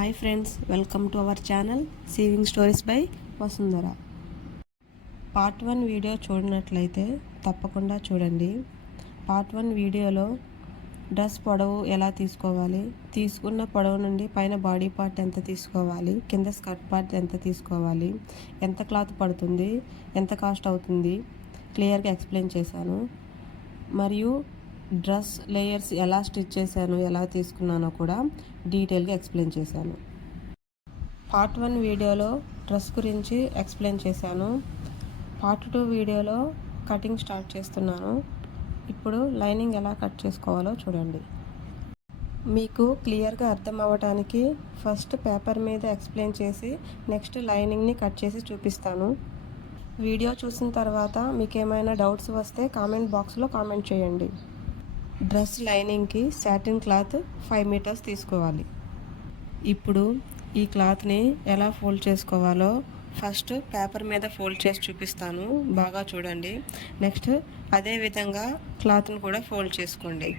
Hi friends, welcome to our channel saving stories by Vasundhara. Part 1 video చూడనట్లయితే తప్పకుండా చూడండి. Part 1 వీడియోలో డ్రెస్ పొడవు ఎలా తీసుకోవాలి, తీసుకున్న పొడవు నుండి పైన బాడీ పార్ట్ ఎంత తీసుకోవాలి, కింద స్కర్ట్ పార్ట్ ఎంత తీసుకోవాలి, ఎంత క్లాత్ పడుతుంది, ఎంత కాస్ట్ అవుతుంది క్లియర్గా ఎక్స్ప్లెయిన్ చేశాను. మరియు డ్రెస్ లేయర్స్ ఎలా స్టిచ్ చేశాను, ఎలా తీసుకున్నానో కూడా డీటెయిల్గా ఎక్స్ప్లెయిన్ చేశాను. పార్ట్ 1 వీడియోలో డ్రెస్ గురించి ఎక్స్ప్లెయిన్ చేశాను. పార్ట్ 2 వీడియోలో కటింగ్ స్టార్ట్ చేస్తున్నాను. ఇప్పుడు లైనింగ్ ఎలా కట్ చేసుకోవాలో చూడండి. మీకు క్లియర్గా అర్థం అవ్వడానికి ఫస్ట్ పేపర్ మీద ఎక్స్ప్లెయిన్ చేసి నెక్స్ట్ లైనింగ్ని కట్ చేసి చూపిస్తాను. వీడియో చూసిన తర్వాత మీకు ఏమైనా డౌట్స్ వస్తే కామెంట్ బాక్స్లో కామెంట్ చేయండి. డ్రెస్ లైనింగ్కి సాటిన్ క్లాత్ 5 మీటర్స్ తీసుకోవాలి. ఇప్పుడు ఈ క్లాత్ని ఎలా ఫోల్డ్ చేసుకోవాలో ఫస్ట్ పేపర్ మీద ఫోల్డ్ చేసి చూపిస్తాను, బాగా చూడండి. నెక్స్ట్ అదే విధంగా క్లాత్ని కూడా ఫోల్డ్ చేసుకోండి.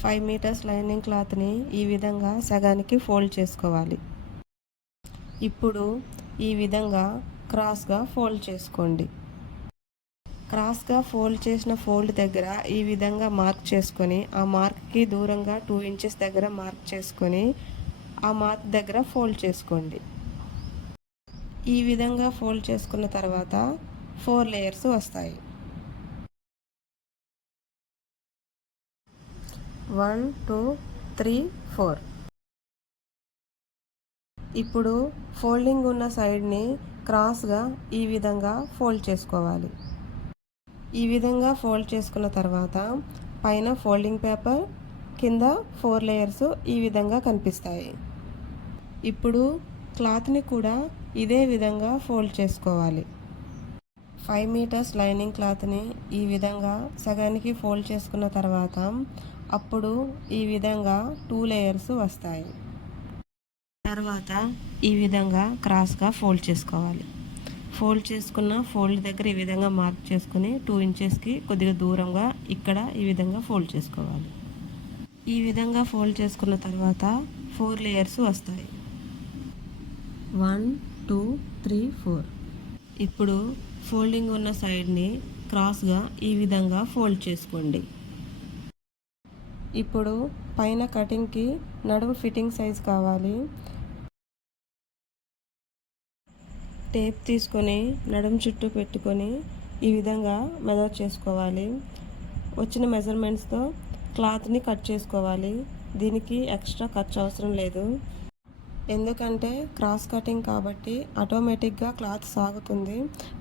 5 మీటర్స్ లైనింగ్ క్లాత్ని ఈ విధంగా సగానికి ఫోల్డ్ చేసుకోవాలి. ఇప్పుడు ఈ విధంగా క్రాస్గా ఫోల్డ్ చేసుకోండి. క్రాస్గా ఫోల్డ్ చేసిన ఫోల్డ్ దగ్గర ఈ విధంగా మార్క్ చేసుకొని ఆ మార్క్కి దూరంగా 2 ఇంచెస్ దగ్గర మార్క్ చేసుకొని ఆ మార్క్ దగ్గర ఫోల్డ్ చేసుకోండి. ఈ విధంగా ఫోల్డ్ చేసుకున్న తర్వాత 4 లేయర్స్ వస్తాయి. 1 2 3 4. ఇప్పుడు ఫోల్డింగ్ ఉన్న సైడ్ని క్రాస్గా ఈ విధంగా ఫోల్డ్ చేసుకోవాలి. ఈ విధంగా ఫోల్డ్ చేసుకున్న తర్వాత పైన ఫోల్డింగ్ పేపర్, కింద 4 లేయర్స్ ఈ విధంగా కనిపిస్తాయి. ఇప్పుడు క్లాత్ని కూడా ఇదే విధంగా ఫోల్డ్ చేసుకోవాలి. 5 మీటర్స్ లైనింగ్ క్లాత్ని ఈ విధంగా సగానికి ఫోల్డ్ చేసుకున్న తర్వాత అప్పుడు ఈ విధంగా 2 లేయర్స్ వస్తాయి. తర్వాత ఈ విధంగా క్రాస్గా ఫోల్డ్ చేసుకోవాలి. ఫోల్డ్ చేసుకున్న ఫోల్డ్ దగ్గర ఈ విధంగా మార్క్ చేసుకుని 2 ఇంచెస్కి కొద్దిగా దూరంగా ఇక్కడ ఈ విధంగా ఫోల్డ్ చేసుకోవాలి. ఈ విధంగా ఫోల్డ్ చేసుకున్న తర్వాత 4 లేయర్స్ వస్తాయి. 1 2 3 4. ఇప్పుడు ఫోల్డింగ్ ఉన్న సైడ్ని క్రాస్గా ఈ విధంగా ఫోల్డ్ చేసుకోండి. ఇప్పుడు పైన కటింగ్కి నడుము ఫిట్టింగ్ సైజ్ కావాలి. టేప్ తీసుకొని నడుము చుట్టూ పెట్టుకొని ఈ విధంగా మెజర్ చేసుకోవాలి. వచ్చిన మెజర్మెంట్స్తో క్లాత్ని కట్ చేసుకోవాలి. దీనికి ఎక్స్ట్రా ఖర్చు అవసరం లేదు, ఎందుకంటే క్రాస్ కటింగ్ కాబట్టి ఆటోమేటిక్గా క్లాత్ సాగుతుంది,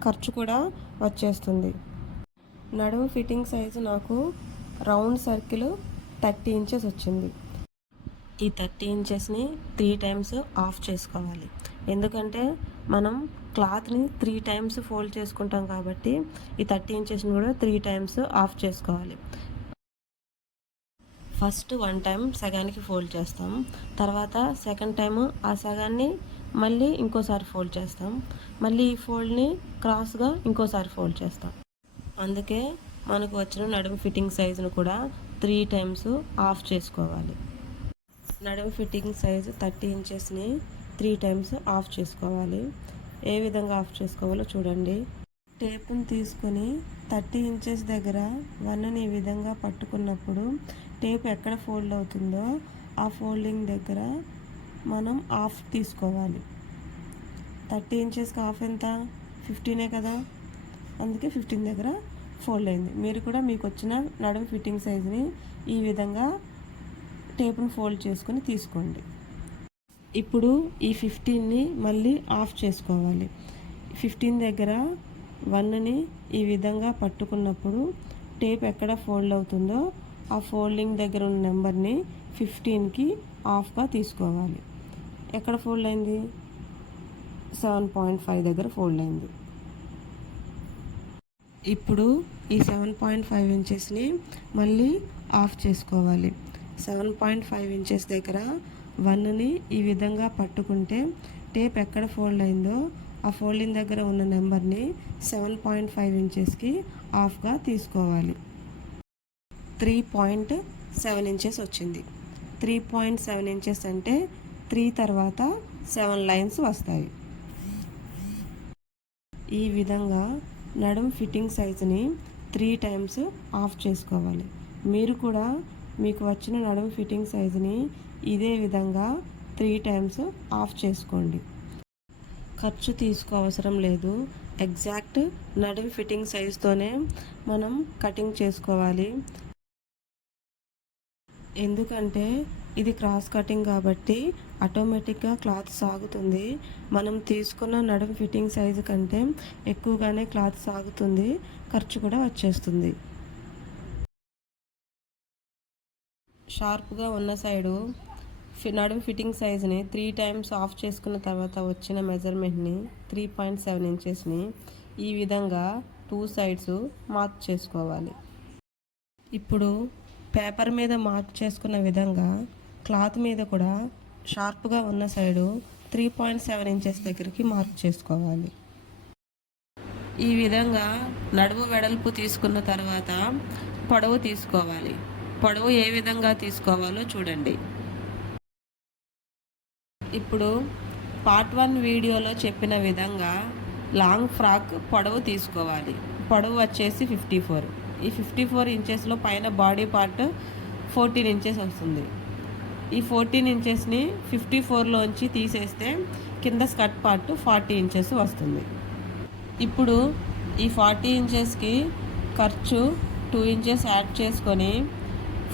ఖర్చు కూడా వచ్చేస్తుంది. నడుము ఫిట్టింగ్ సైజు నాకు రౌండ్ సర్కిల్ 30 ఇంచెస్ వచ్చింది. ఈ 30 ఇంచెస్ని 3 టైమ్స్ ఆఫ్ చేసుకోవాలి, ఎందుకంటే మనం క్లాత్ని 3 టైమ్స్ ఫోల్డ్ చేసుకుంటాం కాబట్టి ఈ 30 ఇంచెస్ని కూడా 3 టైమ్స్ ఆఫ్ చేసుకోవాలి. ఫస్ట్ 1 టైం సగానికి ఫోల్డ్ చేస్తాం, తర్వాత సెకండ్ టైము ఆ సగాన్ని మళ్ళీ ఇంకోసారి ఫోల్డ్ చేస్తాం, మళ్ళీ ఈ ఫోల్డ్ని క్రాస్గా ఇంకోసారి ఫోల్డ్ చేస్తాం. అందుకే మనకు వచ్చిన నడుము ఫిట్టింగ్ సైజును కూడా 3 టైమ్స్ ఆఫ్ చేసుకోవాలి. నడుము ఫిట్టింగ్ సైజు 30 ఇంచెస్ని 3 టైమ్స్ ఆఫ్ చేసుకోవాలి. ఏ విధంగా ఆఫ్ చేసుకోవాలో చూడండి. టేప్ని తీసుకొని 30 ఇంచెస్ దగ్గర 1ని ఈ విధంగా పట్టుకున్నప్పుడు టేప్ ఎక్కడ ఫోల్డ్ అవుతుందో ఆ ఫోల్డింగ్ దగ్గర మనం ఆఫ్ తీసుకోవాలి. 30 ఇంచెస్కి ఆఫ్ ఎంత? 15 కదా, అందుకే 15 దగ్గర ఫోల్డ్ అయింది. మీరు కూడా మీకు వచ్చిన నడుము ఫిట్టింగ్ సైజుని ఈ విధంగా టేప్ని ఫోల్డ్ చేసుకొని తీసుకోండి. ఇప్పుడు ఈ 15ని మళ్ళీ ఆఫ్ చేసుకోవాలి. 15 దగ్గర 1ని ఈ విధంగా పట్టుకున్నప్పుడు టేప్ ఎక్కడ ఫోల్డ్ అవుతుందో ఆ ఫోల్డింగ్ దగ్గర ఉన్న నెంబర్ని 15కి ఆఫ్గా తీసుకోవాలి. ఎక్కడ ఫోల్డ్ అయింది? 7.5 దగ్గర ఫోల్డ్ అయింది. ఇప్పుడు ఈ 7.5 ఇంచెస్ని మళ్ళీ ఆఫ్ చేసుకోవాలి. 7.5 ఇంచెస్ దగ్గర 1ని ఈ విధంగా పట్టుకుంటే టేప్ ఎక్కడ ఫోల్డ్ అయిందో ఆ ఫోల్డింగ్ దగ్గర ఉన్న నెంబర్ని 7.5 ఇంచెస్కి ఆఫ్గా తీసుకోవాలి. 3.7 ఇంచెస్ వచ్చింది. 3.7 ఇంచెస్ అంటే 3 తర్వాత 7 లైన్స్ వస్తాయి. ఈ విధంగా నడుం ఫిట్టింగ్ సైజుని 3 టైమ్స్ ఆఫ్ చేసుకోవాలి. మీరు కూడా మీకు వచ్చిన నడుం ఫిట్టింగ్ సైజుని ఇదే విధంగా 3 టైమ్స్ ఆఫ్ చేసుకోండి. ఖర్చు తీసుకోవసరం లేదు. ఎగ్జాక్ట్ నడుం ఫిట్టింగ్ సైజుతోనే మనం కటింగ్ చేసుకోవాలి. ఎందుకంటే ఇది క్రాస్ కటింగ్ కాబట్టి ఆటోమేటిక్గా క్లాత్ సాగుతుంది. మనం తీసుకున్న నడుం ఫిట్టింగ్ సైజు కంటే ఎక్కువగానే క్లాత్ సాగుతుంది, ఖర్చు కూడా వచ్చేస్తుంది. షార్ప్గా ఉన్న సైడు నడుం ఫిట్టింగ్ సైజుని 3 టైమ్స్ ఆఫ్ చేసుకున్న తర్వాత వచ్చిన మెజర్మెంట్ని 3.7 ఇంచెస్ని ఈ విధంగా 2 సైడ్స్ మార్క్ చేసుకోవాలి. ఇప్పుడు పేపర్ మీద మార్క్ చేసుకున్న విధంగా క్లాత్ మీద కూడా షార్ప్గా ఉన్న సైడు 3.7 ఇంచెస్ దగ్గరికి మార్క్ చేసుకోవాలి. ఈ విధంగా నడుము వెడల్పు తీసుకున్న తర్వాత పొడవు తీసుకోవాలి. పొడవు ఏ విధంగా తీసుకోవాలో చూడండి. ఇప్పుడు పార్ట్ 1 వీడియోలో చెప్పిన విధంగా లాంగ్ ఫ్రాక్ పొడవు తీసుకోవాలి. పొడవు వచ్చేసి 54. ఈ 54 ఇంచెస్లో పైన బాడీ పార్ట్ 14 ఇంచెస్ వస్తుంది. ఈ 14 ఇంచెస్ని 54లోంచి తీసేస్తే కింద స్కర్ట్ పార్ట్ 40 ఇంచెస్ వస్తుంది. ఇప్పుడు ఈ 40 ఇంచెస్కి ఖర్చు 2 ఇంచెస్ యాడ్ చేసుకొని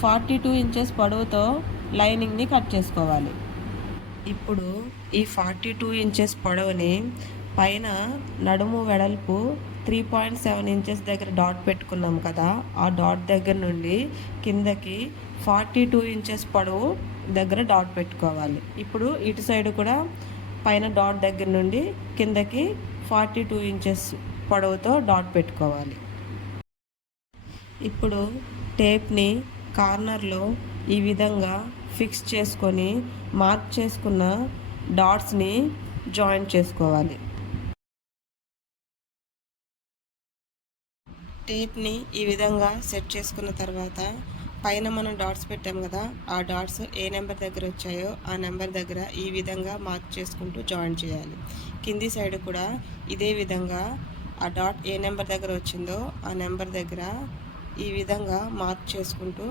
42 ఇంచెస్ పొడవుతో లైనింగ్ని కట్ చేసుకోవాలి. ఇప్పుడు ఈ 42 ఇంచెస్ పొడవుని పైన నడుము వెడల్పు 3.7 ఇంచెస్ దగ్గర డాట్ పెట్టుకున్నాం కదా, ఆ డాట్ దగ్గర నుండి కిందకి 42 ఇంచెస్ పొడవు దగ్గర డాట్ పెట్టుకోవాలి. ఇప్పుడు ఇటు సైడ్ కూడా పైన డాట్ దగ్గర నుండి కిందకి 42 ఇంచెస్ పొడవుతో డాట్ పెట్టుకోవాలి. ఇప్పుడు టేప్ని కార్నర్లో ఈ విధంగా ఫిక్స్ చేసుకొని మార్క్ చేసుకున్న డాట్స్ని జాయిన్ చేసుకోవాలి. టేప్ని ఈ విధంగా సెట్ చేసుకున్న తర్వాత పైన మనం డాట్స్ పెట్టాం కదా, ఆ డాట్స్ ఏ నెంబర్ దగ్గర వచ్చాయో ఆ నెంబర్ దగ్గర ఈ విధంగా మార్క్ చేసుకుంటూ జాయిన్ చేయాలి. కింది సైడ్ కూడా ఇదే విధంగా ఆ డాట్ ఏ నెంబర్ దగ్గర వచ్చిందో ఆ నెంబర్ దగ్గర ఈ విధంగా మార్క్ చేసుకుంటూ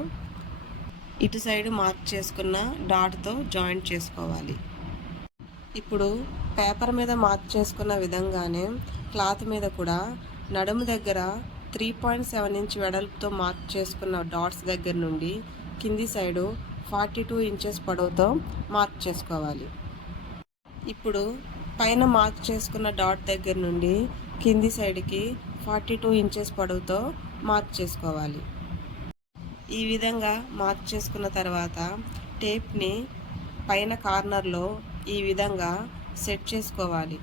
ఇటు సైడ్ మార్క్ చేసుకున్న డాట్తో జాయిన్ చేసుకోవాలి. ఇప్పుడు పేపర్ మీద మార్క్ చేసుకున్న విధంగానే క్లాత్ మీద కూడా నడుము దగ్గర 3.7 ఇంచ్ వెడల్పుతో మార్క్ చేసుకున్న డాట్స్ దగ్గర నుండి కింది సైడు 42 ఇంచెస్ పొడవుతో మార్క్ చేసుకోవాలి. ఇప్పుడు పైన మార్క్ చేసుకున్న డాట్ దగ్గర నుండి కింది సైడ్కి 42 ఇంచెస్ పొడవుతో మార్క్ చేసుకోవాలి. ఈ విధంగా మార్క్ చేసుకున్న తర్వాత టేప్ని పైన కార్నర్లో ఈ విధంగా సెట్ చేసుకోవాలి.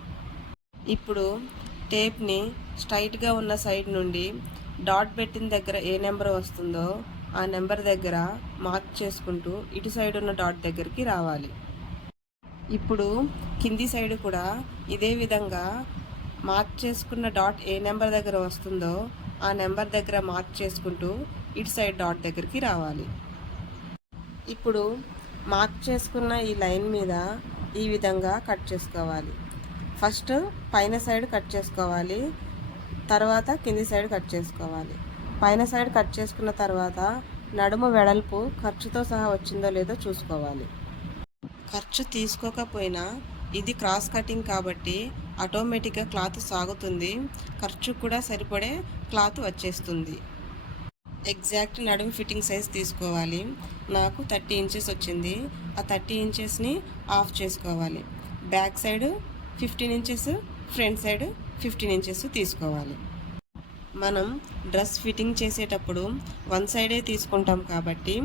ఇప్పుడు టేప్ని స్ట్రైట్గా ఉన్న సైడ్ నుండి డాట్ పెట్టిన దగ్గర ఏ నెంబర్ వస్తుందో ఆ నెంబర్ దగ్గర మార్క్ చేసుకుంటూ ఇటు సైడ్ ఉన్న డాట్ దగ్గరికి రావాలి. ఇప్పుడు కింది సైడ్ కూడా ఇదే విధంగా మార్క్ చేసుకున్న డాట్ ఏ నెంబర్ దగ్గర వస్తుందో ఆ నెంబర్ దగ్గర మార్క్ చేసుకుంటూ ఇటు సైడ్ డాట్ దగ్గరికి రావాలి. ఇప్పుడు మార్క్ చేసుకున్న ఈ లైన్ మీద ఈ విధంగా కట్ చేసుకోవాలి. ఫస్ట్ పైన సైడ్ కట్ చేసుకోవాలి, తర్వాత కింది సైడ్ కట్ చేసుకోవాలి. పైన సైడ్ కట్ చేసుకున్న తర్వాత నడుము వెడల్పు ఖర్చుతో సహా వచ్చిందో లేదో చూసుకోవాలి. ఖర్చు తీసుకోకపోయినా ఇది క్రాస్ కటింగ్ కాబట్టి ఆటోమేటిక్గా క్లాత్ సాగుతుంది, ఖర్చు కూడా సరిపడే క్లాత్ వచ్చేస్తుంది. ఎగ్జాక్ట్ నడుము ఫిట్టింగ్ సైజ్ తీసుకోవాలి. నాకు 30 ఇంచెస్ వచ్చింది. ఆ 30 ఇంచెస్ని ఆఫ్ చేసుకోవాలి. Back side 15 inches, front side 15 inches తీసుకోవాలి. మనం డ్రెస్ ఫిట్టింగ్ చేసేటప్పుడు 1 సైడే తీసుకుంటాం కాబట్టి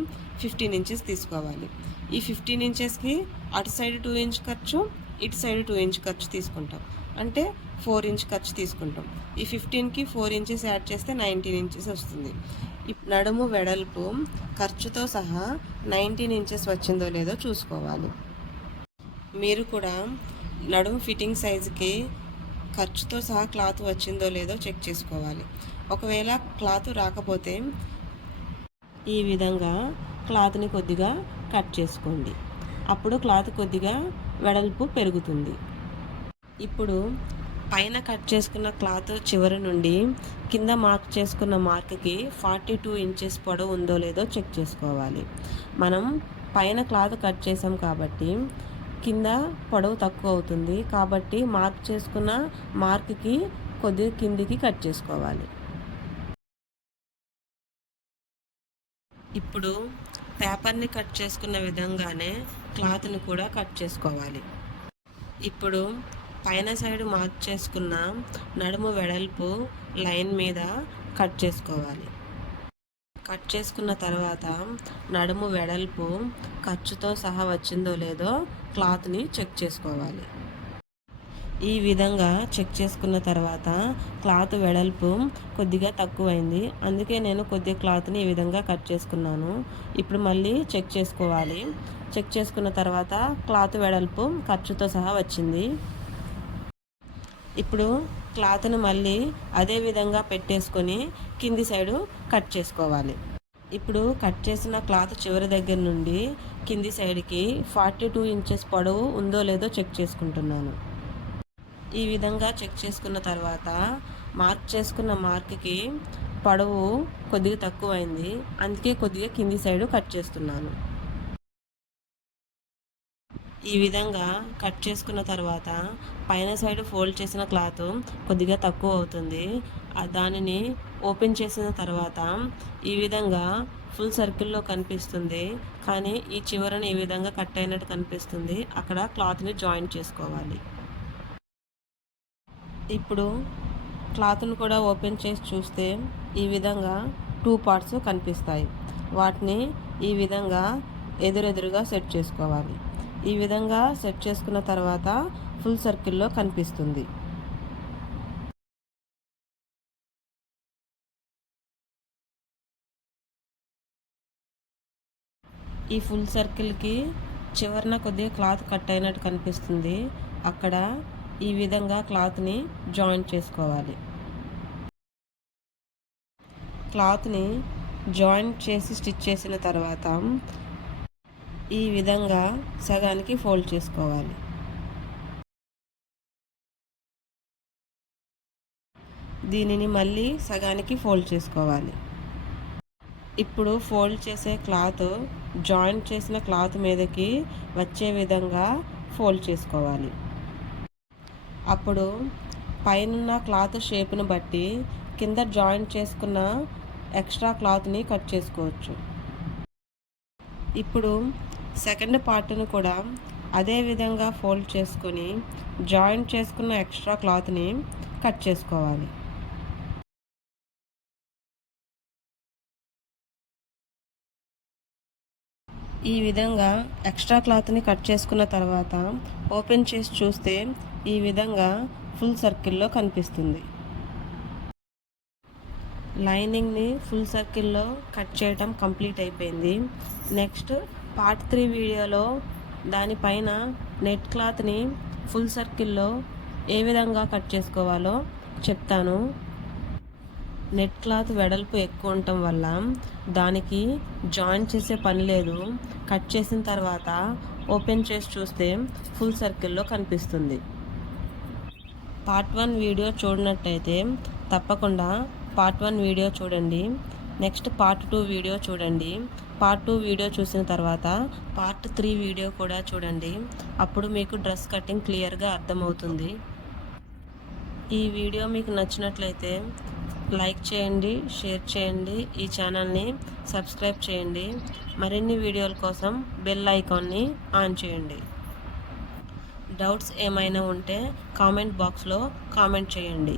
15 ఇంచెస్ తీసుకోవాలి. ఈ 15 ఇంచెస్కి అటు సైడ్ 2 ఇంచ్ ఖర్చు, ఇటు సైడ్ 2 ఇంచ్ ఖర్చు తీసుకుంటాం, అంటే 4 ఇంచ్ ఖర్చు తీసుకుంటాం. ఈ 15కి 4 ఇంచెస్ యాడ్ చేస్తే 19 ఇంచెస్ వస్తుంది. నడుము వెడల్పు ఖర్చుతో సహా 19 ఇంచెస్ వచ్చిందో లేదో చూసుకోవాలి. మీరు కూడా నడుము ఫిట్టింగ్ సైజుకి ఖర్చుతో సహా క్లాత్ వచ్చిందో లేదో చెక్ చేసుకోవాలి. ఒకవేళ క్లాత్ రాకపోతే ఈ విధంగా క్లాత్ని కొద్దిగా కట్ చేసుకోండి. అప్పుడు క్లాత్ కొద్దిగా వెడల్పు పెరుగుతుంది. ఇప్పుడు పైన కట్ చేసుకున్న క్లాత్ చివరి నుండి కింద మార్క్ చేసుకున్న మార్క్కి 42 ఇంచెస్ పొడవు ఉందో లేదో చెక్ చేసుకోవాలి. మనం పైన క్లాత్ కట్ చేసాం కాబట్టి కింద పొడవు తక్కువ అవుతుంది. కాబట్టి మార్క్ చేసుకున్న మార్క్కి కొద్దిగా కిందికి కట్ చేసుకోవాలి. ఇప్పుడు పేపర్ని కట్ చేసుకున్న విధంగానే క్లాత్ని కూడా కట్ చేసుకోవాలి. ఇప్పుడు పైన సైడ్ మార్క్ చేసుకున్న నడుము వెడల్పు లైన్ మీద కట్ చేసుకోవాలి. కట్ చేసుకున్న తర్వాత నడుము వెడల్పు ఖర్చుతో సహా వచ్చిందో లేదో క్లాత్ని చెక్ చేసుకోవాలి. ఈ విధంగా చెక్ చేసుకున్న తర్వాత క్లాత్ వెడల్పు కొద్దిగా తక్కువైంది, అందుకే నేను కొద్దిగా క్లాత్ని ఈ విధంగా కట్ చేసుకున్నాను. ఇప్పుడు మళ్ళీ చెక్ చేసుకోవాలి. చెక్ చేసుకున్న తర్వాత క్లాత్ వెడల్పు ఖర్చుతో సహా వచ్చింది. ఇప్పుడు క్లాత్ను మళ్ళీ అదే విధంగా పెట్టేసుకొని కింది సైడు కట్ చేసుకోవాలి. ఇప్పుడు కట్ చేసిన క్లాత్ చివరి దగ్గర నుండి కింది సైడ్కి 42 ఇంచెస్ పొడవు ఉందో లేదో చెక్ చేసుకుంటున్నాను. ఈ విధంగా చెక్ చేసుకున్న తర్వాత మార్క్ చేసుకున్న మార్క్కి పొడవు కొద్దిగా తక్కువైంది, అందుకే కొద్దిగా కింది సైడు కట్ చేస్తున్నాను. ఈ విధంగా కట్ చేసుకున్న తర్వాత పైన సైడ్ ఫోల్డ్ చేసిన క్లాత్ కొద్దిగా తక్కువ అవుతుంది. దానిని ఓపెన్ చేసిన తర్వాత ఈ విధంగా ఫుల్ సర్కిల్లో కనిపిస్తుంది, కానీ ఈ చివరని ఈ విధంగా కట్ అయినట్టు కనిపిస్తుంది. అక్కడ క్లాత్ని జాయింట్ చేసుకోవాలి. ఇప్పుడు క్లాత్ను కూడా ఓపెన్ చేసి చూస్తే ఈ విధంగా 2 పార్ట్స్ కనిపిస్తాయి. వాటిని ఈ విధంగా ఎదురెదురుగా సెట్ చేసుకోవాలి. ఈ విధంగా సెట్ చేసుకున్న తర్వాత ఫుల్ సర్కిల్లో కనిపిస్తుంది. ఈ ఫుల్ సర్కిల్కి చివరన కొద్దిగా క్లాత్ కట్ అయినట్టు కనిపిస్తుంది. అక్కడ ఈ విధంగా క్లాత్ని జాయింట్ చేసుకోవాలి. క్లాత్ని జాయింట్ చేసి స్టిచ్ చేసిన తర్వాత ఈ విధంగా సగానికి ఫోల్డ్ చేసుకోవాలి. దీనిని మళ్ళీ సగానికి ఫోల్డ్ చేసుకోవాలి. ఇప్పుడు ఫోల్డ్ చేసే క్లాత్ జాయింట్ చేసిన క్లాత్ మీదకి వచ్చే విధంగా ఫోల్డ్ చేసుకోవాలి. అప్పుడు పైన క్లాత్ షేప్ను బట్టి కింద జాయింట్ చేసుకున్న ఎక్స్ట్రా క్లాత్ని కట్ చేసుకోవచ్చు. ఇప్పుడు సెకండ్ పార్ట్ను కూడా అదే విధంగా ఫోల్డ్ చేసుకొని జాయింట్ చేసుకున్న ఎక్స్ట్రా క్లాత్ని కట్ చేసుకోవాలి. ఈ విధంగా ఎక్స్ట్రా క్లాత్ని కట్ చేసుకున్న తర్వాత ఓపెన్ చేసి చూస్తే ఈ విధంగా ఫుల్ సర్కిల్లో కనిపిస్తుంది. లైనింగ్ని ఫుల్ సర్కిల్లో కట్ చేయడం కంప్లీట్ అయిపోయింది. నెక్స్ట్ పార్ట్ 3 వీడియోలో దానిపైన నెట్ క్లాత్ని ఫుల్ సర్కిల్లో ఏ విధంగా కట్ చేసుకోవాలో చెప్తాను. నెట్ క్లాత్ వెడల్పు ఎక్కువ ఉండటం వల్ల దానికి జాయిన్ చేసే పని లేదు. కట్ చేసిన తర్వాత ఓపెన్ చేసి చూస్తే ఫుల్ సర్కిల్లో కనిపిస్తుంది. పార్ట్ 1 వీడియో చూడనట్టయితే తప్పకుండా పార్ట్ 1 వీడియో చూడండి. నెక్స్ట్ పార్ట్ 2 వీడియో చూడండి. పార్ట్ 2 వీడియో చూసిన తర్వాత పార్ట్ 3 వీడియో కూడా చూడండి. అప్పుడు మీకు డ్రెస్ కటింగ్ క్లియర్గా అర్థమవుతుంది. ఈ వీడియో మీకు నచ్చినట్లయితే లైక్ చేయండి, షేర్ చేయండి, ఈ ఛానల్ని సబ్స్క్రైబ్ చేయండి. మరిన్ని వీడియోల కోసం బెల్ ఐకాన్ని ఆన్ చేయండి. డౌట్స్ ఏమైనా ఉంటే కామెంట్ బాక్స్లో కామెంట్ చేయండి.